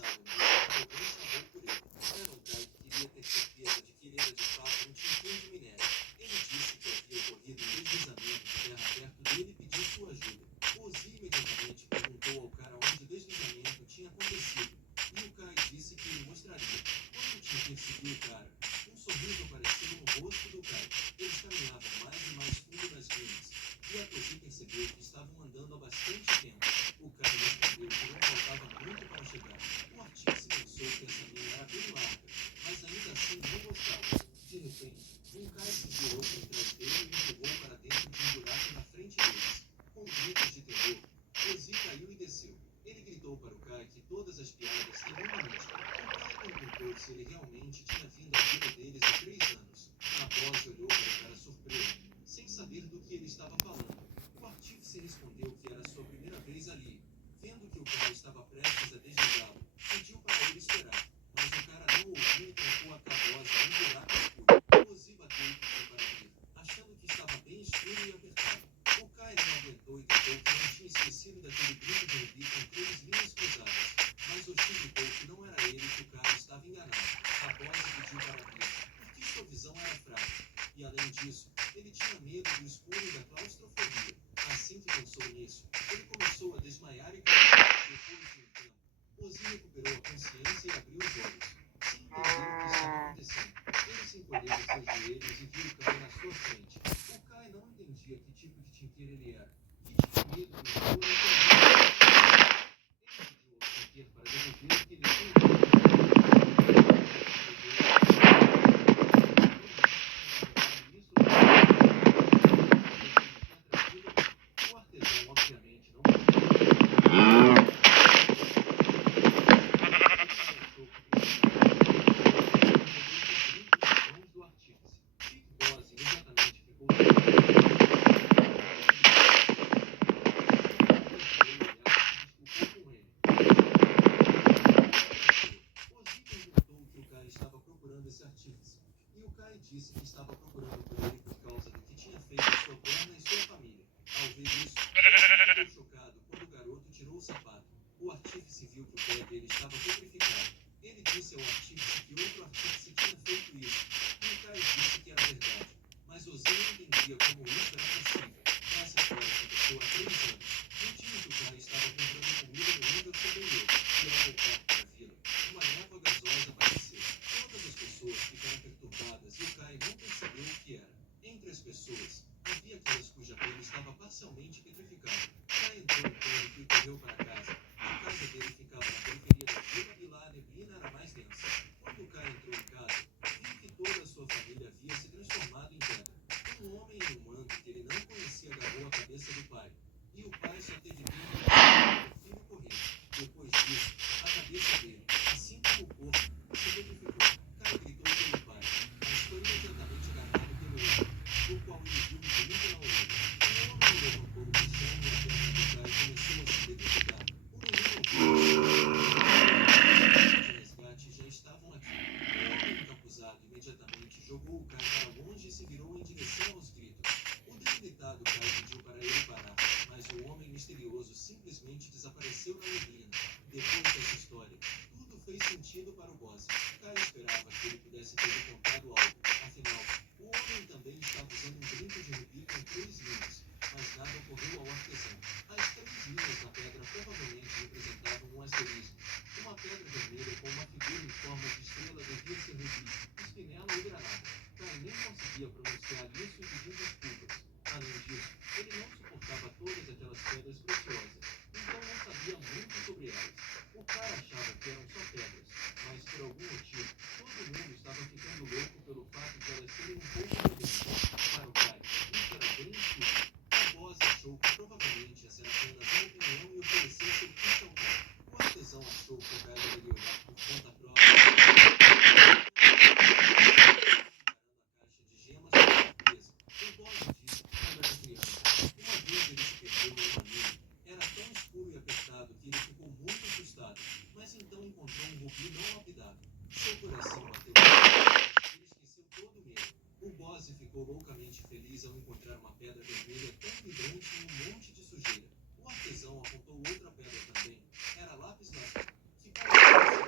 interessado nisso quando alguém chamou por ele. Kai queria ter certeza de que ele era de fato um tintim de minério. Ele disse que havia ocorrido um deslizamento de terra perto dele e pediu sua ajuda. Ozzy imediatamente perguntou ao cara onde o deslizamento tinha acontecido, e o Kai disse que ele mostraria. Quando o tintim seguiu o cara, um sorriso apareceu no rosto do Kai. Eles caminhavam mais e mais fundo nas minas, e a Ozzy percebeu que estavam andando há bastante tempo. O Kai respondeu que não faltava muito para chegar. O artífice pensou que essa mina era bem larga, mas ainda assim não gostava. De repente, um Kai se virou por trás dele e o empurrou para dentro de um buraco na frente deles. Com gritos de terror, Ozzy caiu e desceu. Ele gritou para o Kai que todas as piadas têm um limite. O Kai perguntou se ele realmente tinha vindo à vida deles há 3 anos. A voz olhou para o cara surpreso, sem saber do que ele estava falando. O artífice respondeu que era sua primeira vez ali. Vendo que o cara estava prestes a deslizá-lo, pediu para ele esperar, mas o cara não ouviu e trancou a carroça em um buraco escuro. Ozzy bateu e pediu para vir, achando que estava bem escuro e apertado. O Kai não aguentou e gritou que não tinha esquecido daquele grupo de rugby com 3 linhas cruzadas, mas Ozzy gritou que não era ele que o cara estava enganado. A voz pediu para vir, porque sua visão era fraca, e além disso, ele tinha medo do escuro e da claustrofobia. Assim que pensou nisso, ele começou a desmaiar e cair. Depois de um tempo, Ozzy recuperou a consciência e abriu os olhos, sem entender o que estava acontecendo. Ele se encolheu nos seus joelhos e viu o Kai na sua frente. O Kai não entendia que tipo de tinqueiro ele era, e tinha medo do escuro e também. Ele pediu ao tinqueiro para devolver o que ele tinha. O artesão, obviamente, não do artífice. Big Boss imediatamente ficou desculpou com ele. Ozzy perguntou o que o Kai estava procurando esse artífice, e o Kai disse que estava procurando por ele por causa do que tinha feito a sua perna e sua família. Ao ver isso, Ozzy ficou chocado quando o garoto tirou o sapato. O artífice viu que o pé dele estava petrificado. Ele disse ao artífice que outro artífice tinha feito isso, e o Kai disse que era verdade. Mas Ozzy não entendia como isso era possível. Essa história aconteceu há 3 anos. No dia em que o Kai estava comprando comida no nível superior, e ao voltar para a vila, uma névoa gasosa apareceu. Todas as pessoas ficaram perturbadas e o Kai não percebeu o que era. Entre as pessoas, havia aquelas cuja pele estava parcialmente petrificada. Kai entrou em pânico e correu para casa. A casa dele ficava na periferia da vila e lá a neblina era mais densa. Quando o Kai entrou em casa, viu que toda a sua família havia se transformado em pedra. Um homem em um manto que ele não conhecia agarrou a cabeça do pai. E o pai só teve tempo de ver o filho correr. Depois disso, a cabeça dele, assim como o corpo, se petrificou. Kai gritou pelo pai, mas foi imediatamente agarrado pelo homem, o qual ele viu bonito na orelha. O homem o levantou do chão e a perna do Kai começou a se petrificar. O menino de resgate já estavam aqui. O homem encapuzado imediatamente jogou o Kai para longe e se virou em direção aos gritos. O debilitado Kai pediu para ele parar, mas o homem misterioso simplesmente desapareceu na neblina. Depois dessa história, tudo fez sentido para o boss. Kai esperava que ele pudesse ter lhe contado algo. Afinal, o homem também estava usando um brinco de rubi com 3 linhas. Mas nada ocorreu ao artesão. As 3 linhas na pedra provavelmente representavam um asterisco. Uma pedra vermelha com uma figura em forma de estrela devia ser rubi, espinela ou granada. Kai nem conseguia pronunciar isso e pediu desculpas. Além disso, ele não suportava todas aquelas pedras preciosas, então não sabia muito sobre elas. O cara achava que eram só pedras, mas por algum motivo, todo mundo estava ficando louco pelo fato de elas serem um pouco diferentes. Para o Kai, isso era bem estúpido. O boss achou que provavelmente essa era apenas uma opinião e ofereceu seu kit ao Kai. O artesão achou que o Kai deveria olhar por conta própria. A caixa de gemas com surpresa. O boss disse que quando era criança, uma vez ele se perdeu em uma mina. Era tão escuro e apertado que ele ficou muito assustado, mas então encontrou um rubi não lapidado. Seu coração bateu forte. Ele esqueceu todo o medo. O boss ficou loucamente feliz ao encontrar uma pedra vermelha tão vibrante em um monte de sujeira. O artesão apontou outra pedra também. Era lápis lazuli, que parecia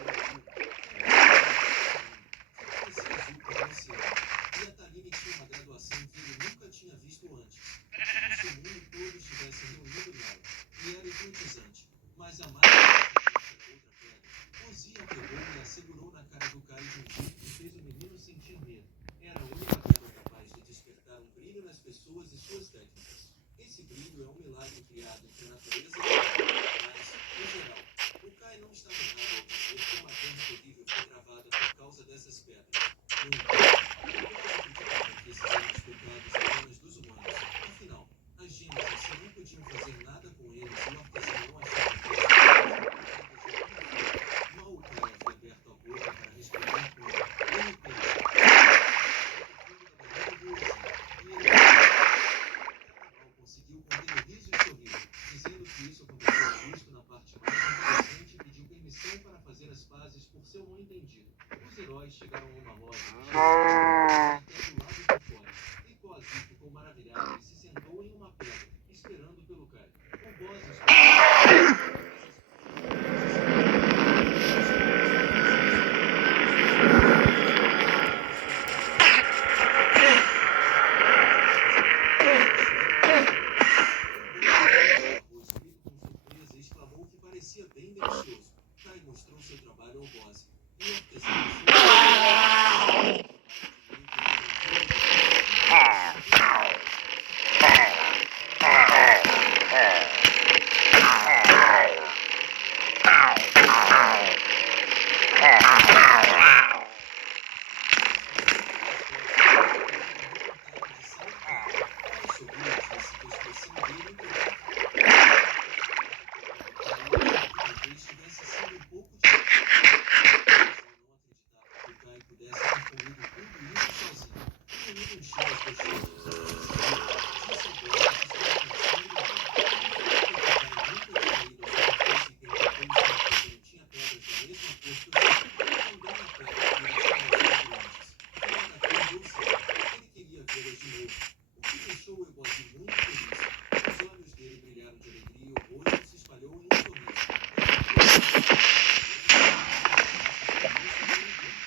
seu mal entendido. Os heróis chegaram a uma loja que tinha até do lado de fora. E Cosby ficou maravilhado e se sentou em uma pedra, esperando pelo Kai. O boss surpresa, exclamou que parecia bem delicioso. Kai mostrou seu trabalho ao boss. E o estivesse sendo um pouco de o Kai pudesse ter comido tudo isso sozinho. O menino encheu as bochechas. Disse ao boss que estava pensando nele. O Kai nunca tinha ido à superfície e perguntou se não tinha pedras da mesma cor que o céu. Também a pedra que ele tinha usado antes. Era da cor do céu. Ele queria vê-las de novo. O que deixou o Ebosi muito feliz. Os olhos dele brilharam de alegria e o rosto se espalhou em um sorriso.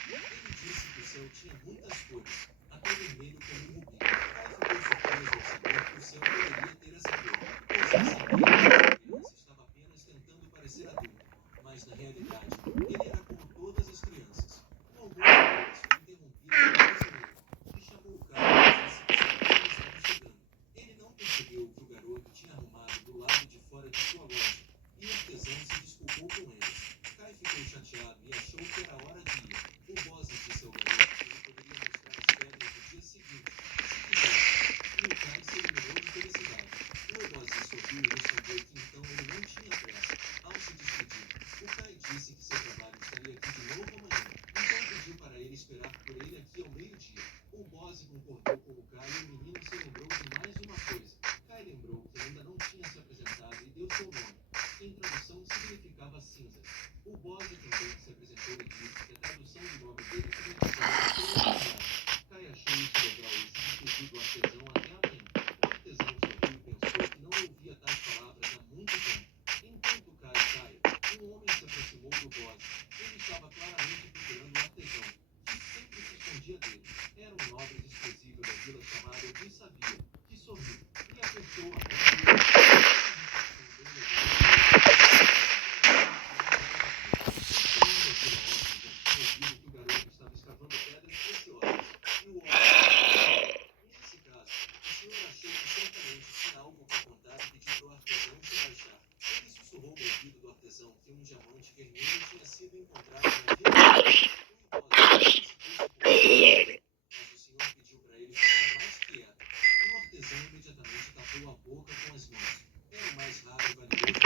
Ele disse que o céu tinha muitas cores, até vermelho como um rubi. Kai ficou surpreso ao saber que o céu poderia ter essa cor, pois ele sabia que a criança estava apenas tentando parecer adulto, mas na realidade ele era como todas as crianças. O orgulho deles foi interrompido por um brasileiro, que chamou o Kai e disse que seu turno estava chegando. Ele não percebeu que o garoto tinha arrumado do lado de fora de sua loja, e o artesão se desculpou com eles. Kai ficou chateado e achou que era hora de ir. O boss disse ao garoto que ele poderia mostrar as pedras no dia seguinte, se quisesse. E o Kai se iluminou de felicidade. O boss sorriu e respondeu que então ele não tinha pressa. Ao se despedir, o Kai disse que seu trabalho estaria aqui de novo amanhã, então pediu para ele esperar por ele aqui ao meio-dia. O boss concordou com o Kai e o menino se lembrou de mais uma coisa. Kai lembrou que ainda não tinha se apresentado e deu seu nome, que em tradução significava cinza. O boss também se apresentou e disse que a tradução do nome dele significava todo. Kai achou isso legal e se despediu do artesão até amanhã. O artesão sorriu e pensou que não ouvia tais palavras há muito tempo. Enquanto Kai saia, um homem se aproximou do boss. Ele estava claramente procurando o artesão, que sempre se escondia dele. Era um nobre desprezível da vila chamado de Sabia, que sorriu e apertou a mão ouvido que o garoto estava escavando pedras preciosas. E o homem... Nesse caso, o senhor achou que certamente tinha algo para contar e pediu para o artesão se baixar. Ele sussurrou no ouvido do artesão que um diamante vermelho tinha sido encontrado na vila. Mas o senhor pediu para ele ficar mais quieto. E o artesão imediatamente tapou a boca com as mãos. Era o mais raro e valioso.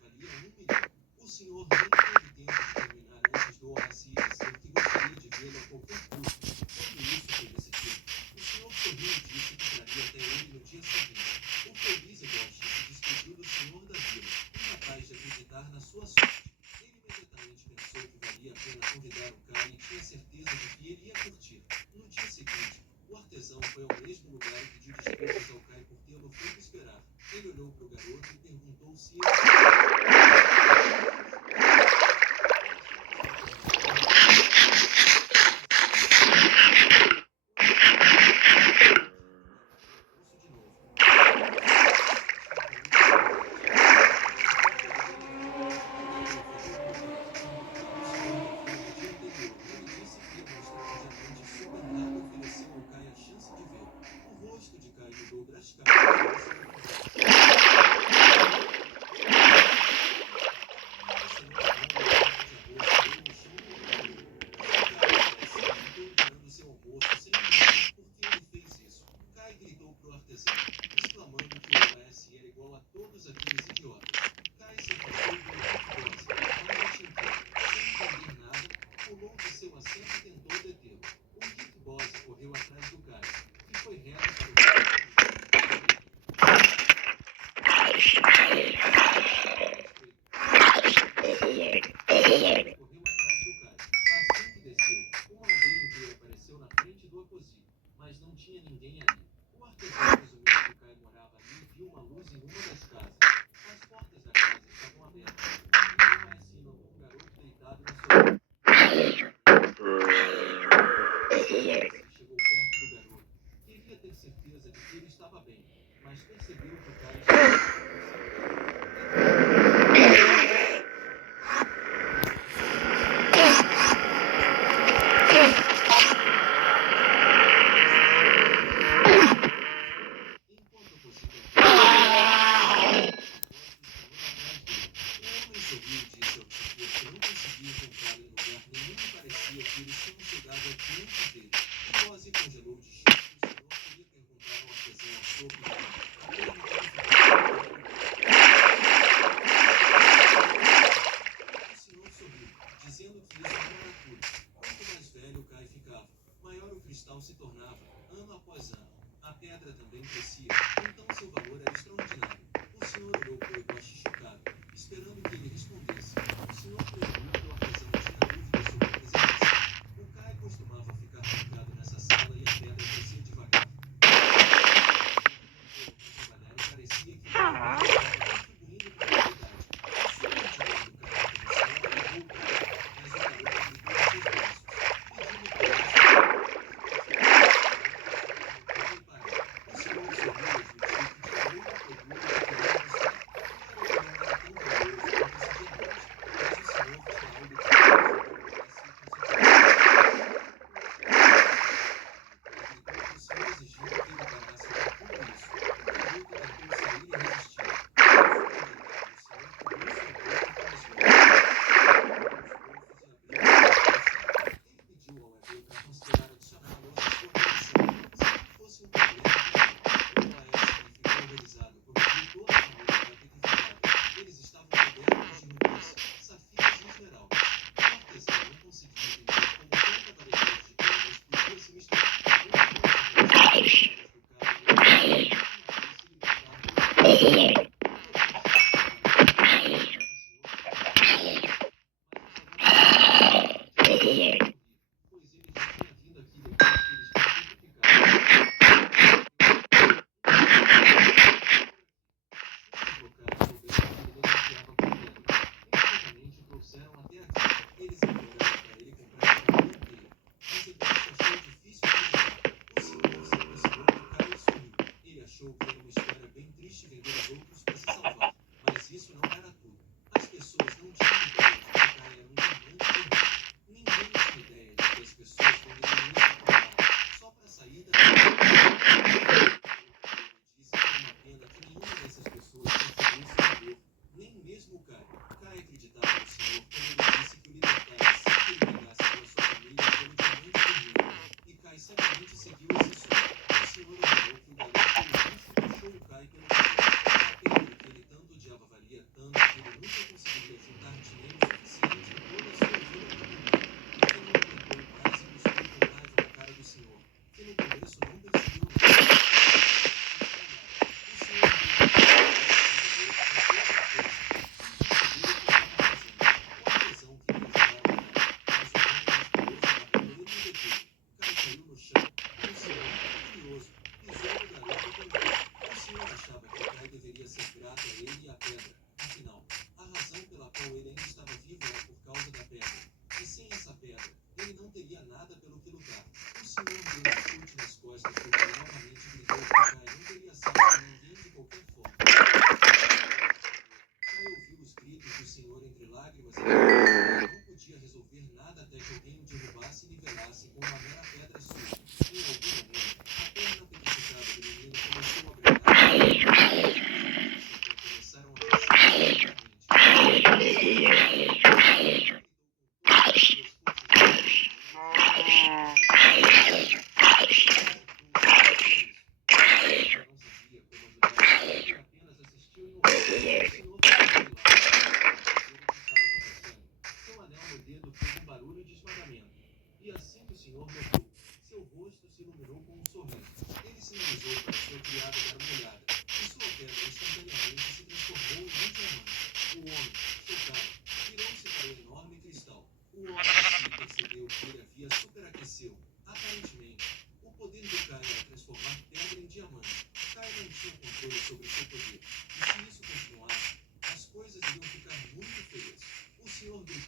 Valia 1 milhão. O senhor nem teve tempo de terminar antes do Horaci dizer que gostaria de vê-lo a qualquer custo. Quando isso foi decidido, o senhor sorriu e disse que traria até ele no dia seguinte. O feliz Eboshi se despediu do senhor da vila, incapaz de acreditar na sua sorte. Ele imediatamente pensou que valia a pena convidar o Kai e tinha certeza de que ele ia curtir. No dia seguinte, o artesão foi ao mesmo lugar e pediu desculpas ao Kai por tê-lo feito esperar. Ele olhou para o garoto e perguntou se ele...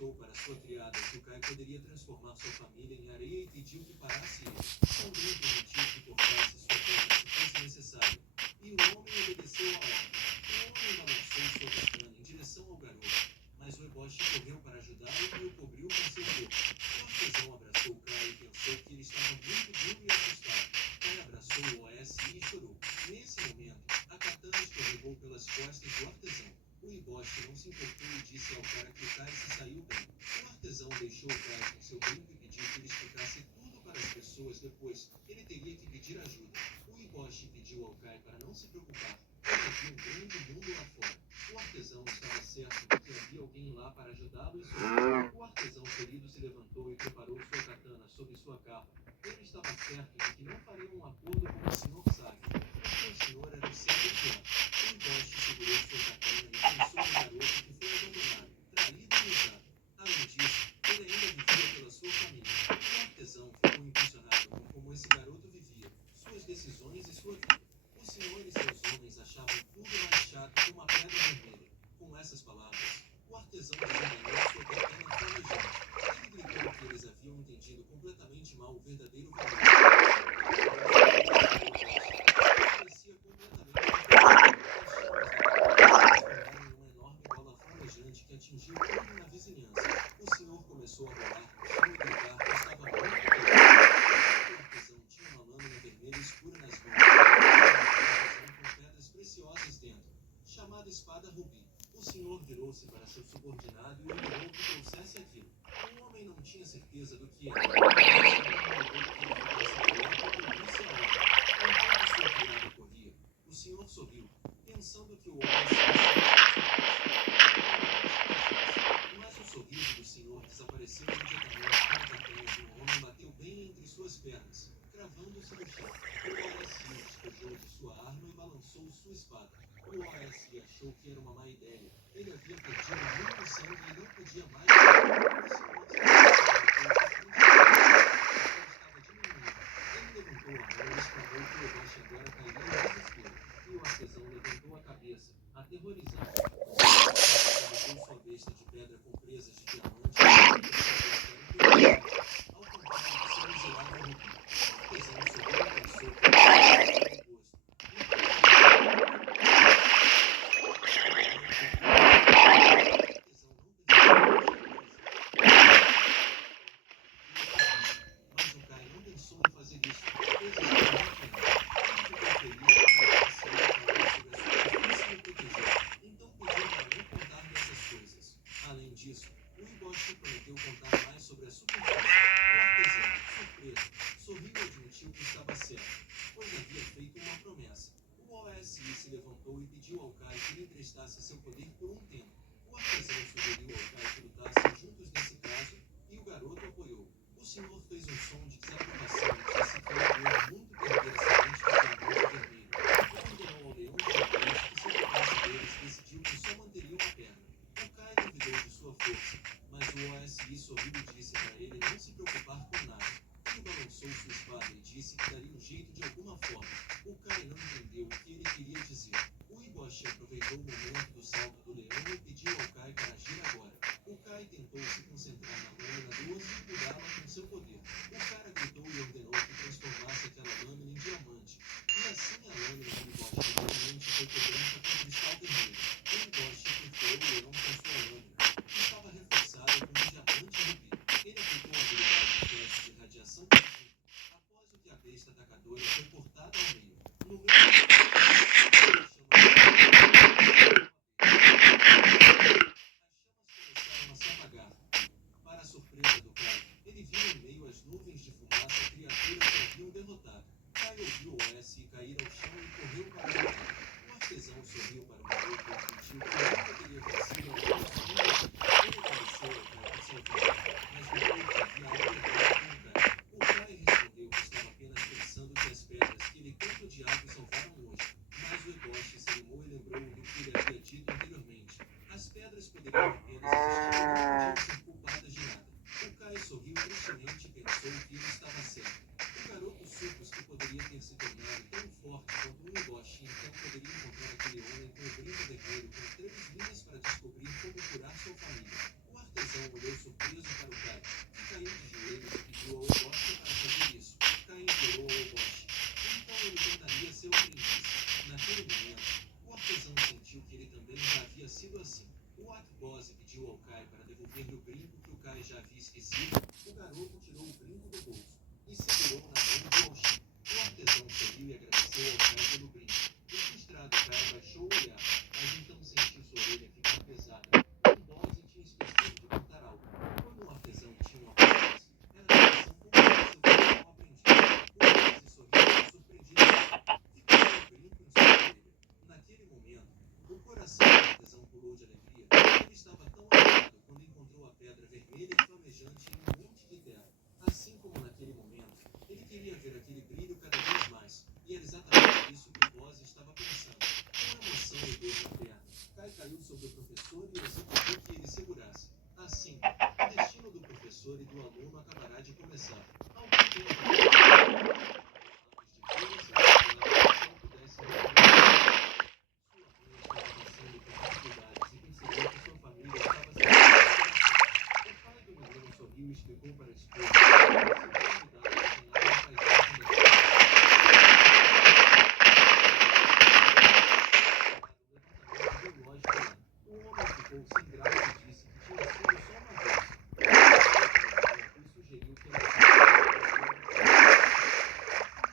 contou para sua criada que o Kai poderia transformar sua família em areia e pediu que parasse ele. Também permitiu que cortasse sua perna se fosse necessário. E o homem obedeceu a ordem. O homem balançou sua katana em direção ao garoto, mas o eboche correu para ajudá-lo e o cobriu com seu corpo. O artesão abraçou o Kai e pensou que ele estava muito duro e assustado. Kai abraçou o OSI e chorou. Nesse momento, a katana escorregou pelas costas do artesão. O eboche não se importou e disse ao cara que o Kai se saiu bem. O artesão deixou o Kai com seu brinco e pediu que ele explicasse tudo para as pessoas depois. Ele teria que pedir ajuda. O eboche pediu ao Kai para não se preocupar, pois havia um grande mundo lá fora. O artesão estava certo de que havia alguém lá para ajudá-lo em sua vida. O artesão ferido se levantou e preparou sua katana sobre sua capa. Ele estava certo de que não faria um acordo com o Sr. Sagi, porque o senhor era o sábio pior. O eboche segurou sua katana e pensou no garoto que foi abandonado, traído e usado. Além disso, ele ainda vivia pela sua família. O artesão ficou impressionado com como esse garoto vivia, suas decisões e sua vida. O senhor e seus homens achavam tudo mais chato que uma pedra vermelha. Com essas palavras, o artesão desenganou sua katana flamejante. Ele gritou que eles haviam entendido completamente mal o verdadeiro valor. Parecia completamente diferente. As chamas da katana se transformaram em uma enorme bola flamejante que atingiu tudo na vizinhança. O senhor começou a rolar no chão e gritar que estava muito quente. O artesão tinha uma lâmina vermelha escura nas mãos, com pedras preciosas dentro, chamada espada rubi. O senhor virou-se para seu subordinado e ordenou que trouxesse aquilo. O homem não tinha certeza do que era, mas o senhor mandou que ele ficasse quieto e ouvisse a ordem. Enquanto sua criada corria, o senhor sorriu, pensando que o homem mas o sorriso do senhor desapareceu imediatamente quando a katana de um homem bateu bem entre suas pernas, cravando-se no chão. O OSI despejou de sua arma e balançou sua espada. O OSI achou que era uma má ideia. Ele havia perdido muito sangue e não podia mais. O senhor estava diminuindo. Ele levantou a mão e exclamou que o eboche agora cairia em desespero. E o artesão levantou a cabeça, aterrorizado. Colocou sua besta de pedra com presas de diamante ao contrário de seu miserável rubi. O artesão sorriu e pensou que ele tinha gosto. Mas o Kai não pensou em fazer isso. Fez isso muito bem. Ele ficou feliz quando o OSI falou sobre a sua difícil e o protegeu. Então pediu para não contar dessas coisas. Além disso, o eboche prometeu contar mais sobre a superfície. O artesão, surpreso, sorriu e admitiu que estava certo, pois havia feito uma promessa. O OSI se levantou e pediu ao Kai que lhe emprestasse seu poder por um tempo. O artesão sugeriu ao Kai que lutassem juntos nesse caso e o garoto apoiou. O senhor fez um som de desaprovação e disse que ia doer muito perder a semente de diamante vermelho. Ordenou ao leão gigante que se ocupasse deles e decidiu que só manteria uma perna. O Kai duvidou de sua força, mas o OSI sorriu e disse para ele não se preocupar com nada. Ele balançou sua espada e disse que daria um jeito de alguma forma. O Kai não entendeu o que ele queria dizer. O eboche aproveitou o momento do salto do leão e pediu ao Kai para agir agora. O Kai tentou se concentrar na lâmina 12 e mudá-la com seu poder. O cara gritou e ordenou que transformasse aquela lâmina em diamante. E assim a lâmina do eboche finalmente foi coberta com cristal vermelho. O eboche perfurou o leão com sua lâmina, que estava reforçada com um diamante rubi. Ele aplicou a habilidade de teste de radiação conjunta. Após o que a besta atacadora foi cortada ao meio. No meio começaram a se apagar. Para a surpresa do Kai, ele viu em meio às nuvens de fumaça a criatura que haviam derrotado. Kai ouviu o OSI cair ao chão e correu para o lugar. O artesão sorriu para o garoto e admitiu que nunca teria vencido alguém na vida dele. Ele agradeceu ao Kai por salvá-lo, mas notou que havia algo errado com o Kai. O Kai respondeu que estava apenas pensando que as pedras que ele tanto odiava o salvaram hoje. Mas o eboche se animou e lembrou do que ele havia dito anteriormente. As pedras poderiam apenas existir e não podiam ser culpadas de nada. O Kai sorriu tristemente e pensou que ele estava certo. O garoto supôs que poderia ter se tornado tão forte quanto um eboche, então poderia encontrar aquele homem com o brinco vermelho com 3 linhas para descobrir como curar sua família. O artesão olhou sido assim. O Akbose pediu ao Kai para devolver-lhe o brinco que o Kai já havia esquecido. O garoto tirou o brinco do bolso e segurou na mão do Oshin. O artesão sorriu e agradeceu ao Kai pelo brinco. O frustrado Kai baixou o olhar, mas então sentiu sua orelha ficar pesada. O Bose tinha esquecido de contar algo. Quando um artesão tinha uma promessa, era tradição contar seu brinco ao aprendiz. O Bose sorriu surpreendido. Ficou o brinco em sua orelha. Naquele momento, o coração do artesão pulou de alegria. Ele estava tão animado quando encontrou a pedra vermelha e flamejante em um monte de terra. Assim como naquele momento, ele queria ver aquele brilho cada vez mais. E era exatamente isso que o Bose estava pensando. Com emoção e dor na perna, Kai caiu sobre o professor e exigiu que ele segurasse. Assim, o destino do professor e do aluno acabará de começar. Ao que tempo, antes de toda essa dificuldade, pudesse realmente. Sua mãe estava passando por dificuldades e percebeu que sua família estava sendo expulsa. O pai do menino sorriu e explicou para a esposa que tinha sido convidado a desenhar uma paisagem da sua relógio lá. O homem ficou sem graça e disse que tinha sido só uma vez. E sugeriu que ela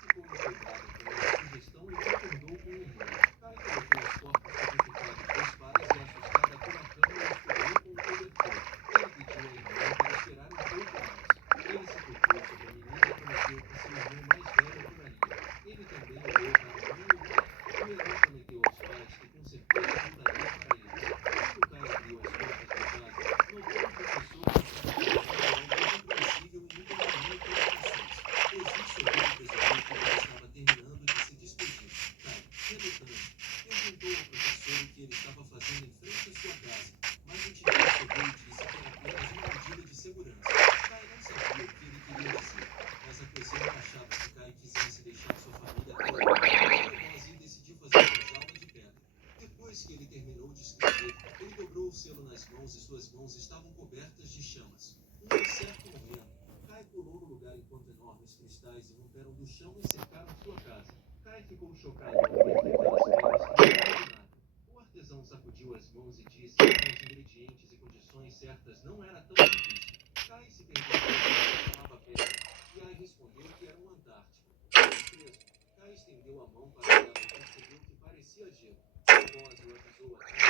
ficou empolgada com essa sugestão e concordou com o irmão. Kai colocou as portas fortificadas dos pais e, assustada pela cama, os cobriu com o cobertor. Ele pediu à irmã para esperar um pouco mais. Ele se curvou sobre a menina e prometeu que seu irmão mais velho a curaria. Ele também olhou para a mãe e o pai. O herói prometeu aos pais que com certeza voltaria para eles. Quando Kai abriu as portas da casa, notou um professor que estava fazendo algo incompreensível e nunca tinha preocupações. Ozzy sorriu e percebeu que ele estava terminando de se despedir. Kai, relutante, perguntou ao professor o que ele estava fazendo em frente à sua casa, mas o tio sorriu e disse que era apenas uma medida de segurança. Kai não sabia o que ele queria dizer, mas a coisa achava que Kai quisesse deixar sua família toda. O Ozzy decidiu fazer uma jaula de pedra. Depois que ele terminou de escrever, ele dobrou o selo nas mãos e suas mãos estavam cobertas de chamas. Em um certo momento, Kai pulou no lugar enquanto enormes cristais irromperam do chão e cercaram sua casa. Kai ficou chocado ao ver que aquelas pedras não eram de nada. O artesão sacudiu as mãos e disse que com os ingredientes e condições certas não era tão difícil. Kai se perguntou como se chamava pedra, e Ai respondeu que era um Antártico. Surpreso, Kai estendeu a mão para ela e percebeu que parecia gelo. O Bose o avisou a tempo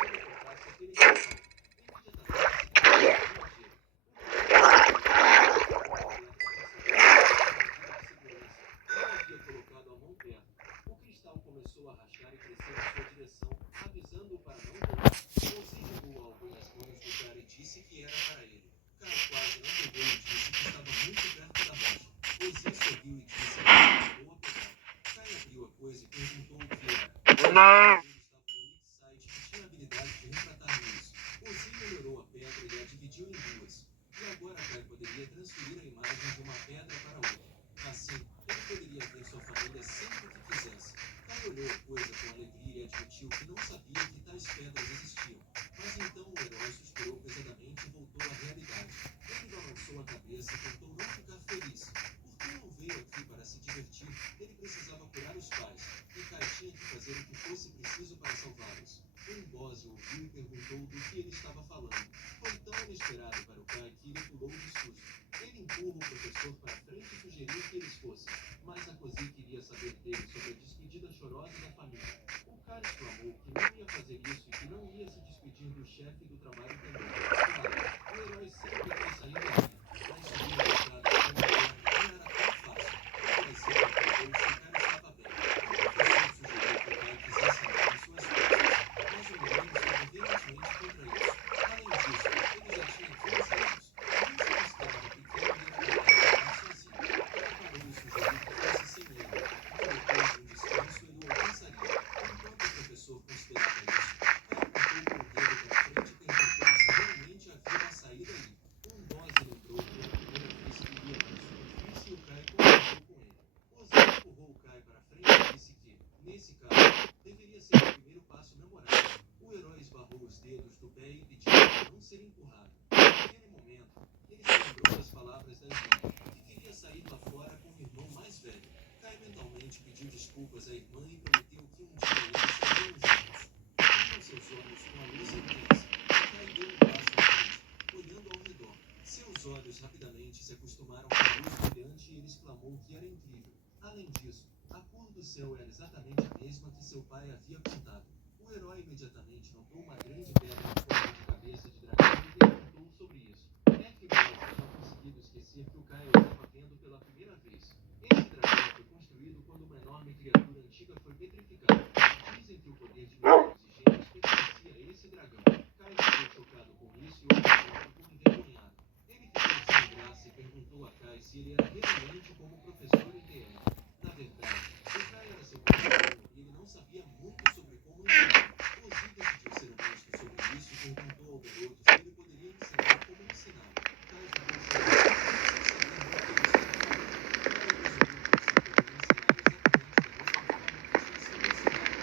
que ele tocasse aquele cristal. Imediatamente se transformou em gelo. Não havia colocado a mão perto. O cristal começou a rachar e crescer em sua direção, avisando-o para não pular. Ozzy jogou algo nas mãos do cara e disse que era para ele. Kai quase não pegou e disse que estava muito perto da rocha. Ozzy sorriu e disse que não chegou a pegar. Kai abriu a coisa e perguntou o que era. Ele estava no Elite Site que tinha a habilidade de retratar luz. Ozzy melhorou a pedra e a dividiu em duas. E agora Kai poderia transferir a imagem de uma pedra para outra. Assim, ele poderia ver sua família sempre que quisesse. Kai olhou a coisa com alegria e admitiu que não sabia que tais pedras existiam. Mas então o herói suspirou pesadamente e voltou à realidade. Ele balançou a cabeça e tentou não ficar feliz. Porque não veio aqui para se divertir, ele precisava curar os pais. E Kai tinha que fazer o que fosse preciso para salvá-los. Um Bose ouviu e perguntou do que ele estava falando. Foi tão inesperado para o Kai que ele pulou de susto. Ele empurra o professor para frente e sugeriu que eles fossem. Mas a Ozzy queria saber dele sobre a despedida chorosa da família. O Kai exclamou que não ia fazer isso e que não ia se despedir do chefe do trabalho também. Claro, o herói sempre quis sair daqui, mas subir a escada com uma perna não era tão fácil. Ele se perguntou se o cara estava bem. O professor sugeriu que o Kai quisesse andar em suas costas, mas o menino estava veementemente contra isso. Além disso, ele já tinha 15 anos. Não se considerava pequeno e era capaz de andar sozinho. Ele parou e sugeriu que fosse sem ele. E depois de um descanso, ele o alcançaria. Enquanto o professor considerava isso, Kai apontou com o dedo para frente e perguntou se realmente havia uma saída ali. Um Bose lembrou que era a primeira vez que ia para a superfície e o Kai concordou com ele. Ozzy empurrou o Kai para frente e disse que, nesse caso, deveria ser o primeiro passo memorável. O herói esbarrou os dedos do pé e pediu para não ser empurrado. Naquele momento, ele se lembrou das palavras da irmã, que queria sair lá fora com o irmão mais velho. Kai mentalmente pediu desculpas à irmã e prometeu que um dia eles seriam juntos. Viam seus olhos com se acostumaram com a luz brilhante e ele exclamou que era incrível. Além disso, a cor do céu era exatamente a mesma que seu pai havia contado. O herói imediatamente notou uma grande pedra em forma de cabeça de dragão e perguntou sobre isso. Arquibaldo não conseguiu esquecer que o Caio estava vendo pela primeira vez. Esse dragão foi construído quando uma enorme criatura antiga foi petrificada. Dizem que o poder de milagres e gênios pertencia a esse dragão. Caio ficou chocado com isso e observado como envergonhado. Ele ficou sem graça e perguntou a Kai se ele era realmente como professor ETR. Na verdade, o Kai era seu professor e ele não sabia muito sobre como ensinar. Ozzy decidiu ser honesto sobre isso e perguntou ao garoto se ele poderia ensinar como ensinar. Kai ficou chocado sem saber muito o que ele estava falando. Kai resolveu que Ozzy poderia ensinar exatamente da mesma forma que tinha sido ensinado.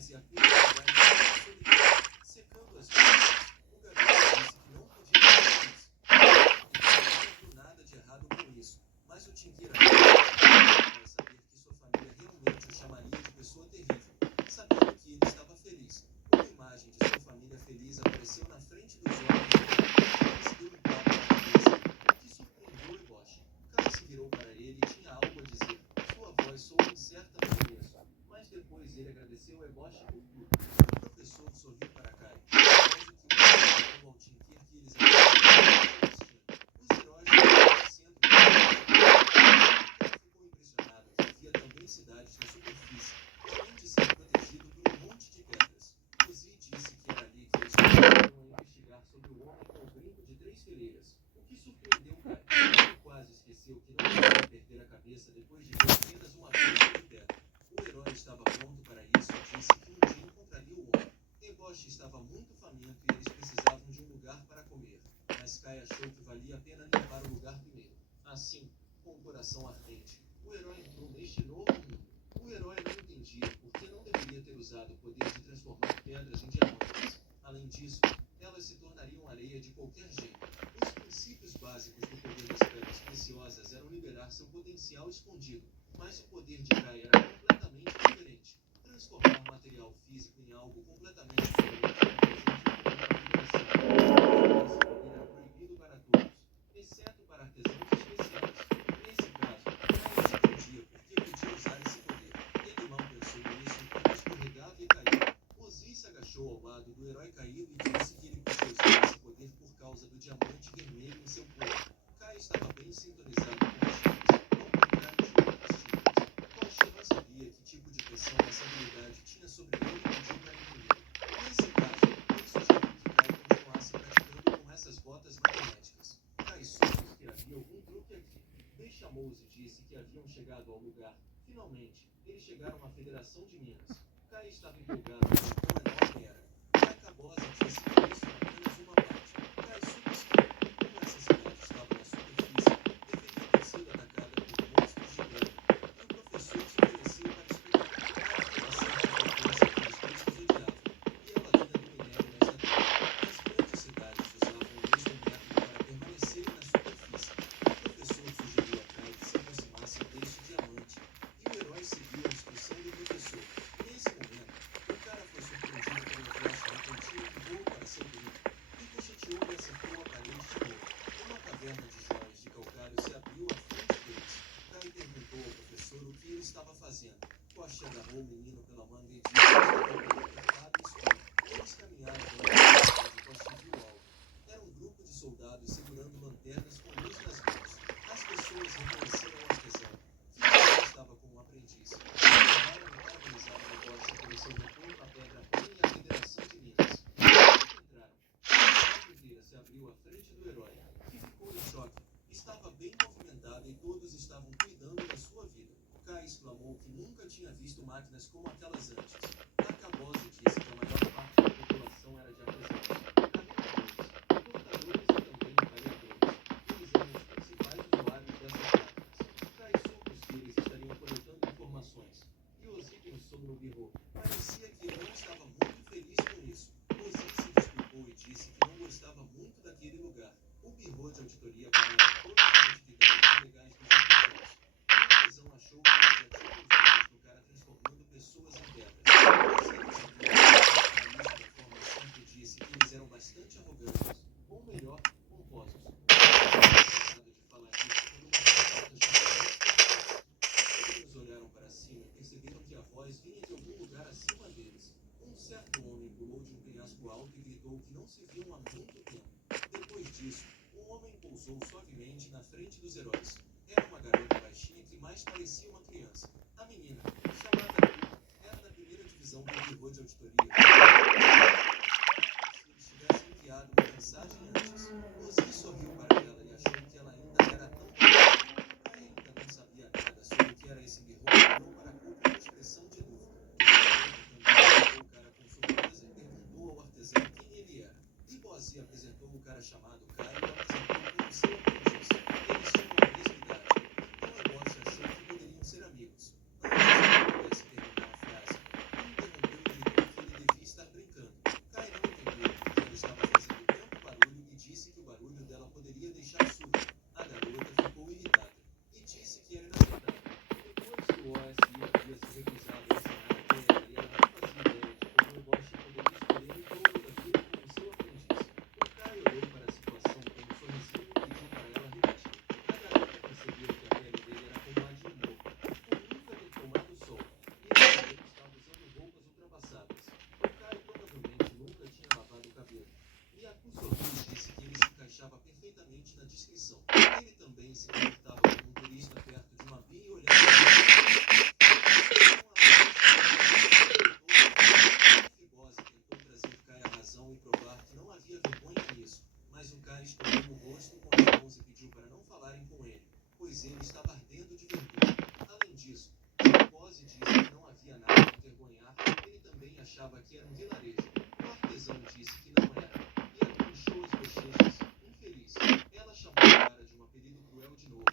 mas e a curiosidade da solidão, secando as mãos. O garoto disse que não podia fazer isso. Ele não viu nada de errado com isso, mas o Tingueira vai saber que sua família realmente o chamaria de pessoa terrível, sabendo que ele estava feliz. Uma imagem de sua família feliz apareceu na frente dos olhos do Kai e se deu um tapa na cabeça, o que surpreendeu Eboshi. Kai se virou para ele e tinha algo a dizer. Sua voz soou incerta no começo, mas depois ele agradeceu Eboshi por tudo. O professor sorriu para Kai, após o que o contou ao Tinker que eles haviam destino. Os heróis estavam descendo e Kai ficou impressionado que havia também cidades na superfície, além de ser protegido por um monte de pedras. Ozzy disse que era ali que eles começaram a investigar sobre o homem com o brinco de 3 fileiras, o que surpreendeu Kai. Ele quase esqueceu que não podia perder a cabeça depois de ver apenas uma brinca de pedra. O herói estava pronto para isso e disse que um dia encontraria o homem. Eboshi estava muito faminto e eles precisavam de um lugar para comer, mas Kai achou que valia a pena limpar o lugar primeiro. Assim, com o coração ardente, o herói entrou neste novo mundo. O herói não entendia por que não deveria ter usado o poder de transformar pedras em diamantes. Além disso, elas se tornariam areia de qualquer jeito. Os princípios básicos do poder das pedras preciosas eram liberar seu potencial escondido, mas o poder de Kai era completamente diferente. Transformar material físico em algo completamente diferente esse poder era proibido para todos, exceto para artesãos especiais. Nesse caso, Kai entendia por que podia usar esse poder. Ele mal pensou nisso enquanto escorregava e caía. Ozzy se agachou ao lado do herói caído e disse que ele podia usar esse poder por causa do diamante vermelho em seu corpo. Kai estava bem sintonizado com as chaves, ao contrário de outras tigres. Koshi não sabia que tipo de pressão essa habilidade tinha sobre ele e pediu para entender. Nesse caso, ele sugeriu que Kai continuasse praticando com essas botas magnéticas. Kai soube que havia algum truque aqui. Bechamose disse que haviam chegado ao lugar. Finalmente, eles chegaram à Federação de Minas. Kai estava empolgado com quão enorme era. Kai Cabosa disse que isso era apenas uma parte. Kai subestimou como essa cidade estava na superfície, deveria ter sido atacada por monstros de pedra. E o professor se ofereceu para explicar. Kai tinha certa frequência que os bichos odiavam, e ela vinha do minério nesta terra. As grandes cidades usavam o mesmo método para permanecerem na superfície. O professor sugeriu a Kai que se aproximasse deste diamante, e o herói seguiu a instrução do professor. Nesse momento, o cara foi surpreendido por um flash repentino que voou para seu brinco. Ricocheteou e acertou a parede de novo. Uma caverna de joias de calcário se abriu à frente deles. Kai perguntou ao professor o que ele estava fazendo. Koshi agarrou o menino pela manga e disse que estava bem apertado e escuro. Eles caminharam pela caverna onde Koshi viu algo. Era um grupo de soldados segurando lanternas com luz nas mãos. As pessoas reconheceram o artesão, que também estava com um aprendiz. Levaram e parabenizaram o Koshi pelo seu retorno à Pedra Ruim e à Federação de Minas. Entraram. A porta inteira se abriu à frente do herói, que ficou em choque. Estava bem movimentada e todos estavam cuidando da sua vida. Kai exclamou que nunca tinha visto máquinas como aquelas antes. A Cabosa disse que a maior parte da população era de artesãos, agricultores, cortadores e também entalhadores. Eles eram os principais usuários dessas máquinas. Kai soube que eles estariam coletando informações. E Ozzy pensou no birro. Parecia que ele não estava muito feliz com isso. Ozzy se desculpou e disse que não gostava muito daquele lugar. O birro de auditoria parava todas as atividades ilegais dos artesãos. O artesão achou que eles já tinham os olhos no cara transformando pessoas em pedras. Ozzy decidiu colocar isso da forma certa e disse que eles eram bastante arrogantes, ou melhor, pomposos. Cansado de falar disso quando uma voz alta eles olharam para cima e perceberam que a voz vinha de algum lugar acima deles. Um certo homem pulou de um penhasco alto e gritou que não se viam há muito tempo. Depois disso, o homem pousou suavemente na frente dos heróis. Era uma garota baixinha que mais parecia uma criança. A menina, chamada Blue, era da primeira divisão do Birro de auditoria. Se eles tivessem enviado uma mensagem antes, Ozzy sorriu para ela e achou que ela ainda era tão bonita. Kai ainda não sabia nada sobre o que era esse birro e olhou para a com uma expressão de dúvida. A garota também olhou o cara com surpresa e perguntou ao artesão quem ele era. E Ozzy apresentou o cara chamado Kai e o apresentou como seu aprendiz. Eles tinham a mesma idade, então Eboshi achou que poderiam ser amigos. Antes que ele pudesse terminar a frase, um interrompeu e gritou: Caim se comportava como um turista perto de uma bia e olhava Figose tentou trazer Caio à razão e provar que não havia vergonha nisso, mas o Caio escondeu o rosto com as mãos e pediu para não falarem com ele, pois ele estava ardendo de vergonha. Além disso, Figose disse que não havia nada a envergonhar, ele também achava que era um vilarejo. O artesão disse que não era, e acunchou as bochechas, infeliz. Ela chamou o cara de um apelido cruel de novo,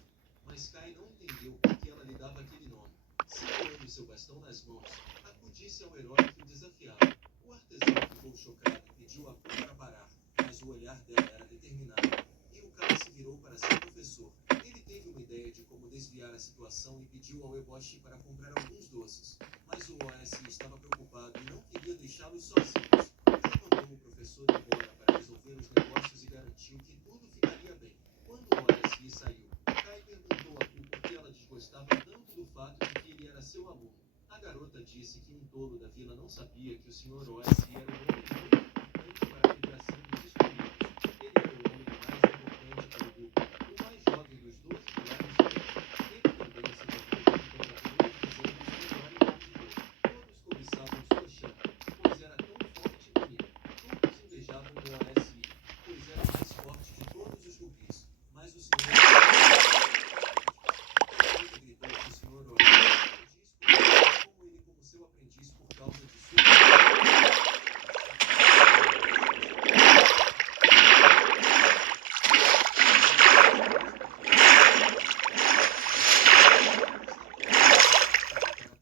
mas Caio não entendeu por que ela lhe dava aquele nome. Segurando seu bastão nas mãos, acudisse ao herói que o desafiava. O artesão ficou chocado e pediu a Cu para parar, mas o olhar dela era determinado, e o cara se virou para seu professor. Ele teve uma ideia de como desviar a situação e pediu ao Eboshi para comprar alguns doces, mas o OSI estava preocupado e não queria deixá-los sozinhos. Ele mandou o professor embora para resolver os negócios e garantiu que tudo ficaria bem. Quando o OSI saiu, Kai perguntou a Ku por que ela desgostava tanto do fato de que ele era seu aluno. A garota disse que um tolo da vila não sabia que o Sr. OSI era um homem muito importante para a Federação dos Escolhidos. Ele era o homem mais importante para o grupo, o mais jovem dos 12 pilares de Terra. Ele também se tornou capitão da primeira divisão dos melhores de todos. Todos cobiçavam sua chama, pois era tão forte e bonita. Todos invejavam o OSI, pois era o mais forte de todos os rubis. Mas o Sr. gritou que o Sr. OSI como ele como seu aprendiz por causa de sua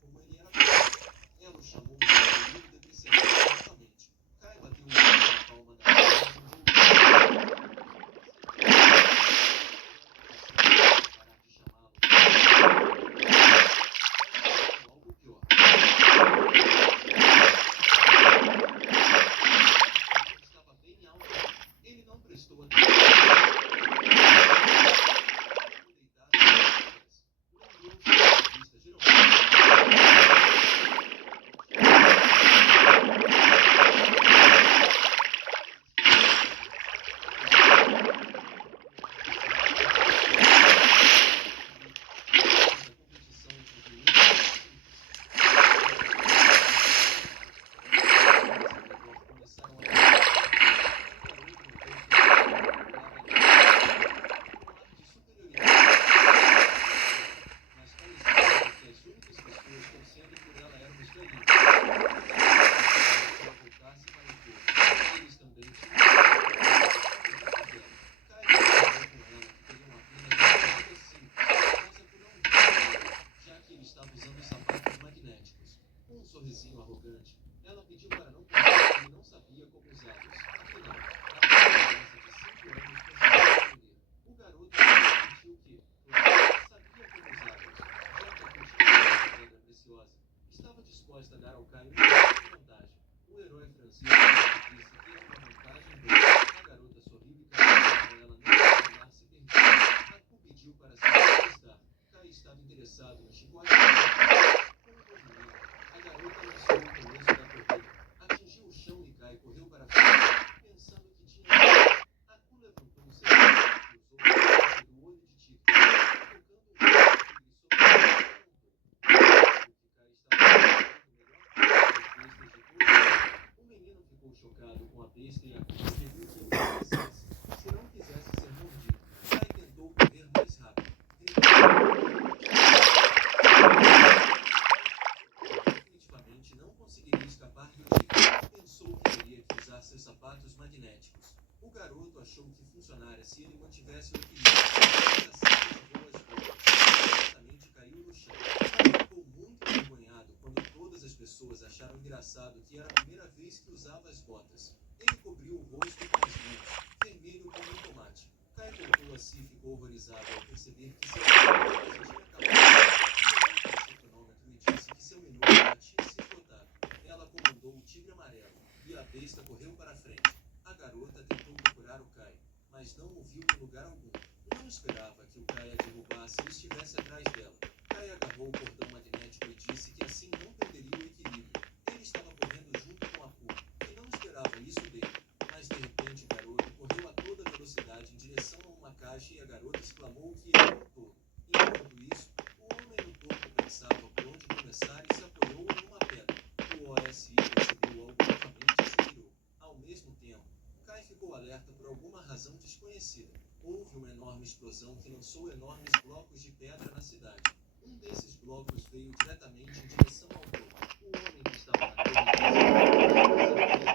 como ele era ela o chamou de apelido depreciativo novamente. Kai bateu o dedo na palma da mão e parar de chamá-lo algo pior. Estava bem alto. Ele não prestou atenção. Lembrou-se da vista geralmente. Estava usando sapatos magnéticos. Com um sorrisinho arrogante, ela pediu para não contar que ele não sabia como usá-los. Afinal, a criança de 5 anos conseguia aprender. O garoto admitiu que, claro, sabia como usá-los, já que a continha dessa pedra preciosa estava disposta a dar ao Caio uma grande vantagem. O herói francês disse que era uma vantagem boa. A garota sorriu e caiu para ela não tornar-se perdida. A Cu pediu para se manifestar. Kai estava interessado no chicote. Com um movimento, a garota lançou o começo da corrida, atingiu o chão e Kai correu para frente, pensando que tinha ganho. A Ku levantou o seu braço e cruzou o do olho de Tigre, tocando o rosto do Tigre sobre o que Kai estava fazendo o melhor o menino ficou chocado com a besta e a Ku pediu que ele obedecesse. Se não quisesse ser mordido, Kai tentou correr mais rápido. Definitivamente não conseguiria escapar do tigre. Pensou que teria que usar seus sapatos magnéticos. O garoto achou que funcionaria se ele mantivesse o equilíbrio. Mas assim derrubou as botas. Imediatamente caiu no chão. Ele ficou muito envergonhado quando todas as pessoas acharam engraçado que era a primeira vez que usava as botas. Ele cobriu o rosto com as mãos, vermelho como um tomate. Kai voltou a si e ficou horrorizado ao perceber que seu cronômetro tinha acabado. Ele olhou para seu cronômetro e disse que seu minuto já tinha se esgotado. Ela comandou o tigre amarelo e a besta correu para frente. A garota tentou procurar o Kai, mas não o viu em lugar algum. Não esperava que o Kai a derrubasse e estivesse atrás dela. Kai agarrou o cordão magnético e disse que assim não perderia o equilíbrio. Ele estava correndo junto com a Ku, que não esperava isso dele. Mas de repente o garoto correu a toda velocidade em direção a uma caixa e a garota exclamou que ele conhecida. Houve uma enorme explosão que lançou enormes blocos de pedra na cidade. Um desses blocos veio diretamente em direção ao topo. O homem que estava na torre